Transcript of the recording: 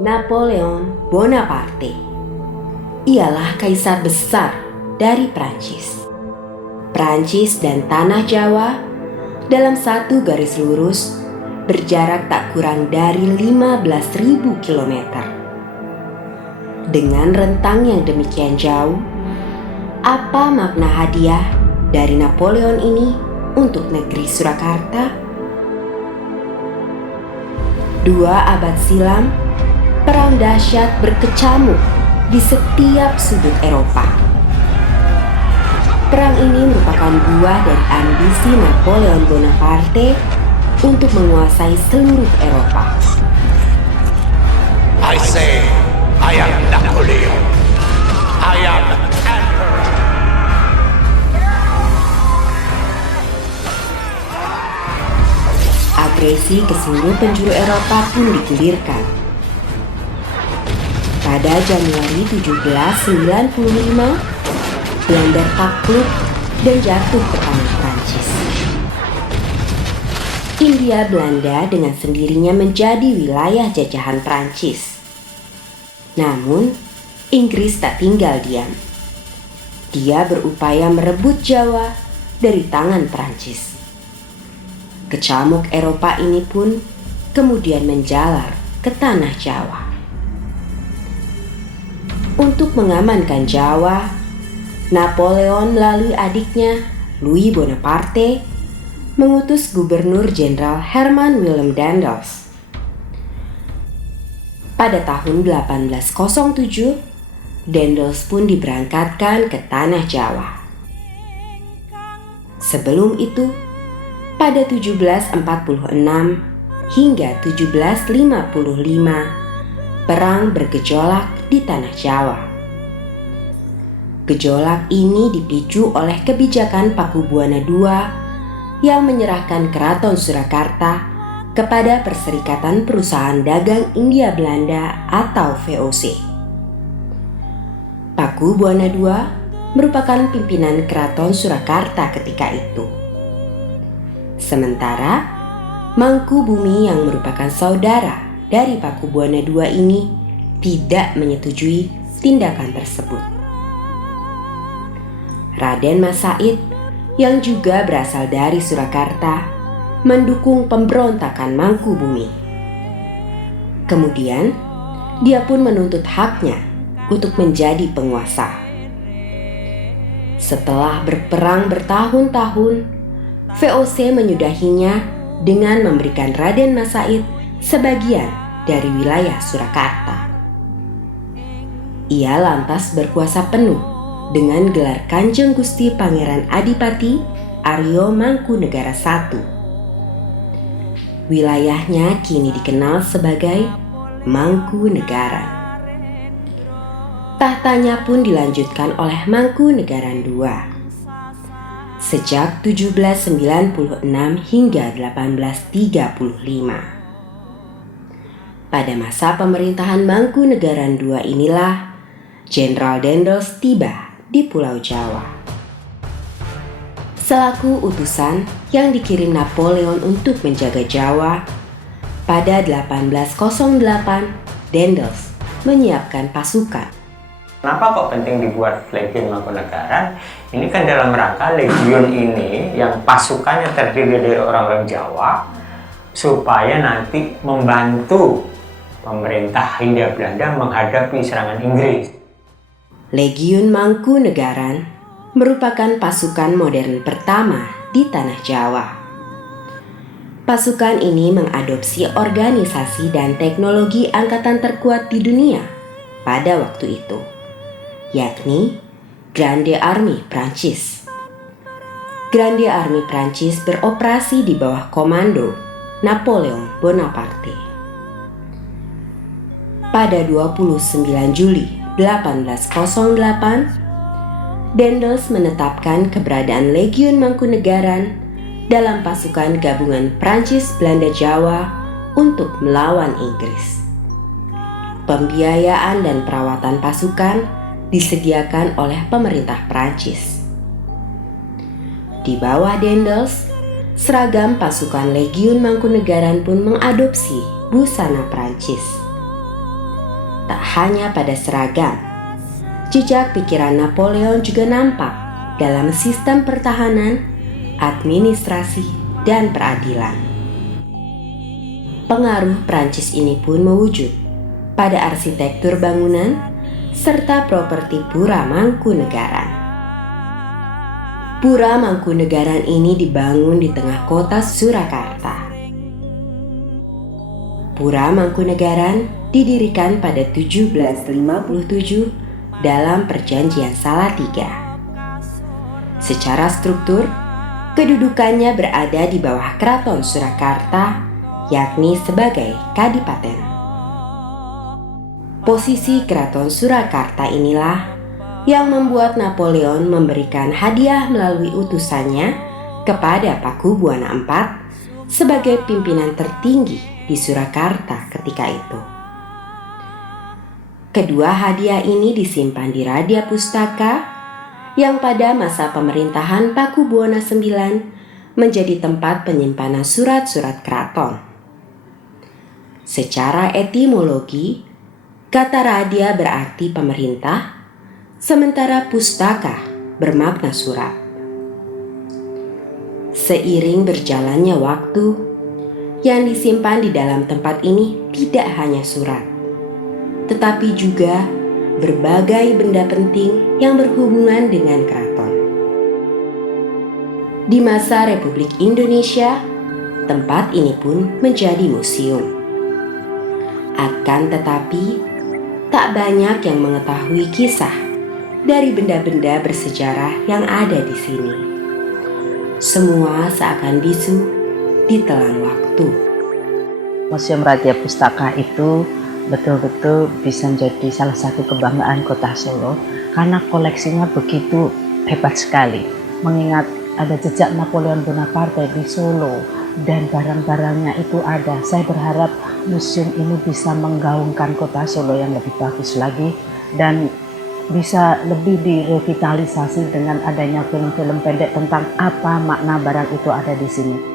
Napoleon Bonaparte. Ialah kaisar besar dari Prancis. Prancis dan tanah Jawa dalam satu garis lurus berjarak tak kurang dari 15.000 km. Dengan rentang yang demikian jauh, apa makna hadiah dari Napoleon ini untuk negeri Surakarta? 2 abad silam, perang dahsyat berkecamuk di setiap sudut Eropa. Perang ini merupakan buah dari ambisi Napoleon Bonaparte untuk menguasai seluruh Eropa. I say, I am Napoleon. I am Emperor. Agresi ke seluruh penjuru Eropa pun digulirkan. Pada Januari 1795, Belanda takluk dan jatuh ke tangan Prancis. Hindia Belanda dengan sendirinya menjadi wilayah jajahan Prancis. Namun, Inggris tak tinggal diam. Dia berupaya merebut Jawa dari tangan Prancis. Kecamuk Eropa ini pun kemudian menjalar ke tanah Jawa. Untuk mengamankan Jawa, Napoleon melalui adiknya Louis Bonaparte mengutus Gubernur Jenderal Herman Willem Daendels. Pada tahun 1807, Daendels pun diberangkatkan ke tanah Jawa. Sebelum itu, pada 1746 hingga 1755, perang bergejolak di tanah Jawa. Gejolak ini dipicu oleh kebijakan Pakubuwana II yang menyerahkan Keraton Surakarta kepada Perserikatan Perusahaan Dagang India Belanda atau VOC. Pakubuwana II merupakan pimpinan Keraton Surakarta ketika itu. Sementara Mangkubumi yang merupakan saudara dari Pakubuwana II ini tidak menyetujui tindakan tersebut. Raden Mas Said yang juga berasal dari Surakarta mendukung pemberontakan Mangkubumi. Kemudian, dia pun menuntut haknya untuk menjadi penguasa. Setelah berperang bertahun-tahun, VOC menyudahinya dengan memberikan Raden Mas Said sebagian dari wilayah Surakarta. Ia lantas berkuasa penuh dengan gelar Kanjeng Gusti Pangeran Adipati Aryo Mangkunegara I. Wilayahnya kini dikenal sebagai Mangkunegaran. Tahtanya pun dilanjutkan oleh Mangkunegaran II sejak 1796 hingga 1835. Pada masa pemerintahan Mangkunegaran II inilah Jenderal Daendels tiba di Pulau Jawa. Selaku utusan yang dikirim Napoleon untuk menjaga Jawa, pada 1808 Daendels menyiapkan pasukan. Kenapa kok penting dibuat Legiun Mangkunegaran? Ini kan dalam rangka Legiun ini yang pasukannya terdiri dari orang-orang Jawa supaya nanti membantu pemerintah Hindia Belanda menghadapi serangan Inggris. Legiun Mangkunegaran merupakan pasukan modern pertama di tanah Jawa. Pasukan ini mengadopsi organisasi dan teknologi angkatan terkuat di dunia pada waktu itu, yakni Grande Army Prancis. Grande Army Prancis beroperasi di bawah komando Napoleon Bonaparte. Pada 29 Juli 1808, Daendels menetapkan keberadaan Legiun Mangkunegaran dalam pasukan gabungan Prancis Belanda Jawa untuk melawan Inggris. Pembiayaan dan perawatan pasukan disediakan oleh pemerintah Prancis. Di bawah Daendels, seragam pasukan Legiun Mangkunegaran pun mengadopsi busana Prancis. tak hanya pada seragam. Jejak pikiran Napoleon juga nampak dalam sistem pertahanan, administrasi, dan peradilan. Pengaruh Prancis ini pun mewujud pada arsitektur bangunan serta properti Pura Mangkunegaran. Pura Mangkunegaran ini dibangun di tengah kota Surakarta. Pura Mangkunegaran didirikan pada 1757 dalam Perjanjian Salatiga. Secara struktur, kedudukannya berada di bawah Keraton Surakarta, yakni sebagai kadipaten. Posisi Keraton Surakarta inilah yang membuat Napoleon memberikan hadiah melalui utusannya kepada Pakubuwana IV sebagai pimpinan tertinggi di Surakarta ketika itu. Kedua hadiah ini disimpan di Radia Pustaka yang pada masa pemerintahan Pakubuwana IX menjadi tempat penyimpanan surat-surat keraton. Secara etimologi, kata radia berarti pemerintah, sementara pustaka bermakna surat. Seiring berjalannya waktu, yang disimpan di dalam tempat ini tidak hanya surat, tetapi juga berbagai benda penting yang berhubungan dengan keraton. Di masa Republik Indonesia, tempat ini pun menjadi museum. Akan tetapi, tak banyak yang mengetahui kisah dari benda-benda bersejarah yang ada di sini. Semua seakan bisu ditelan waktu. Museum Radia Pustaka itu betul-betul bisa menjadi salah satu kebanggaan Kota Solo karena koleksinya begitu hebat sekali. Mengingat ada jejak Napoleon Bonaparte di Solo dan barang-barangnya itu ada. Saya berharap museum ini bisa menggaungkan Kota Solo yang lebih bagus lagi dan bisa lebih direvitalisasi dengan adanya film-film pendek tentang apa makna barang itu ada di sini.